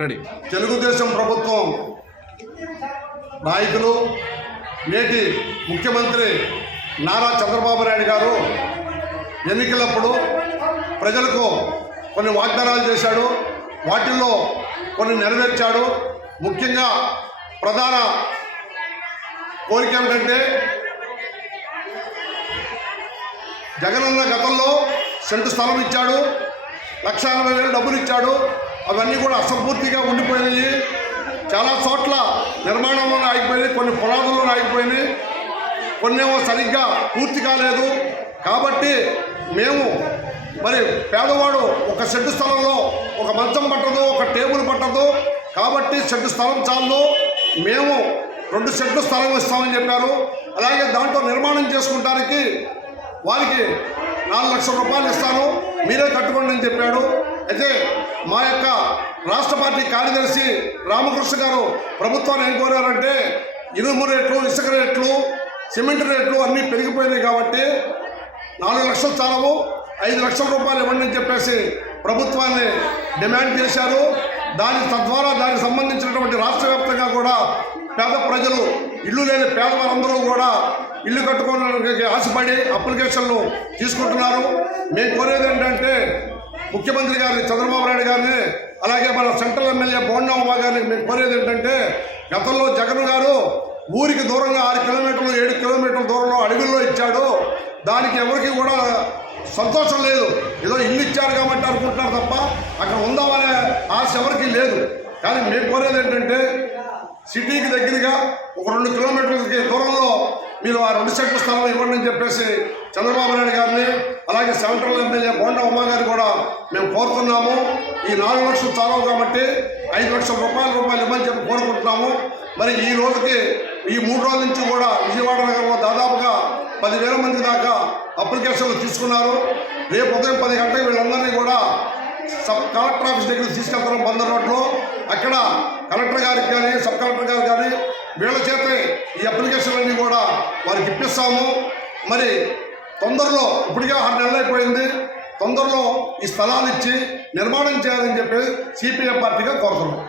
Ready. Telugu Desam ప్రభుత్వం నాయకులు నేటి ముఖ్యమంత్రి నారా చంద్రబాబు నాయుడు గారు ఎన్నికలప్పుడు ప్రజలకు కొన్ని వాగ్దానాలు చేశాడు వాటిల్లో కొన్ని నెరవేర్చాడు. ముఖ్యంగా ప్రధాన కోరిక ఏమిటంటే జగనన్న గతంలో సెంటు స్థలం ఇచ్చాడు లక్ష ఎనభై వేలు డబ్బులు ఇచ్చాడు. అవన్నీ కూడా అసంపూర్తిగా ఉండిపోయినాయి. చాలా చోట్ల నిర్మాణంలో ఆగిపోయినాయి కొన్ని పొలాదుల్లో ఆగిపోయినాయి. కొన్నేమో సరిగ్గా పూర్తి కాలేదు. కాబట్టి మేము మరి పేదవాడు ఒక షెడ్డు స్థలంలో ఒక మంచం పట్టదు ఒక టేబుల్ పట్టదు కాబట్టి షెడ్ స్థలం చాలు మేము రెండు షెడ్లు స్థలం ఇస్తామని చెప్పారు. అలాగే దాంట్లో నిర్మాణం చేసుకుంటానికి వారికి నాలుగు లక్షల రూపాయలు ఇస్తాను. మీరే కట్టుకోండి అని చెప్పాడు. అయితే మా యొక్క రాష్ట్ర పార్టీ కార్యదర్శి రామకృష్ణ గారు ప్రభుత్వాన్ని ఏం కోరారంటే ఇనుము రేట్లు ఇసుక రేట్లు సిమెంట్ రేట్లు అన్నీ పెరిగిపోయినాయి కాబట్టి నాలుగు లక్షలు చాలవు ఐదు లక్షల రూపాయలు ఇవ్వండి అని చెప్పేసి ప్రభుత్వాన్ని డిమాండ్ చేశారు. దాని తద్వారా దానికి సంబంధించినటువంటి రాష్ట్ర వ్యాప్తంగా కూడా పేద ప్రజలు ఇల్లు లేని పేదవారందరూ కూడా ఇల్లు కట్టుకోవడానికి ఆశపడి అప్లికేషన్లు తీసుకుంటున్నారు. మేము కోరేది ఏంటంటే ముఖ్యమంత్రి గారిని చంద్రబాబు నాయుడు గారిని అలాగే మన సెంట్రల్ ఎమ్మెల్యే బోండమ్మ గారిని మేము కోరేది ఏంటంటే గతంలో జగన్ గారు ఊరికి దూరంగా ఆరు కిలోమీటర్లు ఏడు కిలోమీటర్ల దూరంలో అడవుల్లో ఇచ్చాడు. దానికి ఎవరికి కూడా సంతోషం లేదు. ఏదో ఇల్లు ఇచ్చారు కాబట్టి అనుకుంటున్నారు తప్ప అక్కడ ఉందామనే ఆశ ఎవరికి లేదు. కానీ మేము కోరేది ఏంటంటే సిటీకి దగ్గరగా ఒక రెండు కిలోమీటర్లకి దూరంలో మీరు ఆ రెండు సెంట్ల స్థలం ఇవ్వండి అని చెప్పేసి చంద్రబాబు నాయుడు గారిని అలాగే సెంట్రల్ ఎమ్మెల్యే బోండా ఉమ్మ గారిని కూడా మేము కోరుతున్నాము. ఈ నాలుగు లక్షలు చాలవు కాబట్టి ఐదు లక్షల రూపాయల రూపాయలు ఇవ్వని చెప్పి కోరుకుంటున్నాము. మరి ఈ రోజుకి ఈ మూడు రోజుల నుంచి కూడా విజయవాడ నగరంలో దాదాపుగా పదివేల మంది దాకా అప్లికేషన్లు తీసుకున్నారు. రేపు ఉదయం పది గంటలకు వీళ్ళందరినీ కూడా సబ్ కలెక్టర్ ఆఫీస్ దగ్గర తీసుకెళ్తాం బందర్ రోడ్లో. అక్కడ కలెక్టర్ గారికి కానీ సబ్ కలెక్టర్ గారికి కానీ వీళ్ళ చేతే ఈ అప్లికేషన్లన్నీ కూడా వారికి ఇప్పిస్తాము మరి తొందరలో ఇప్పటికే ఆరు నెలలు అయిపోయింది. తొందరలో ఈ స్థలాలు ఇచ్చి నిర్మాణం చేయాలని చెప్పి సిపిఎం పార్టీగా కోరుతున్నాం.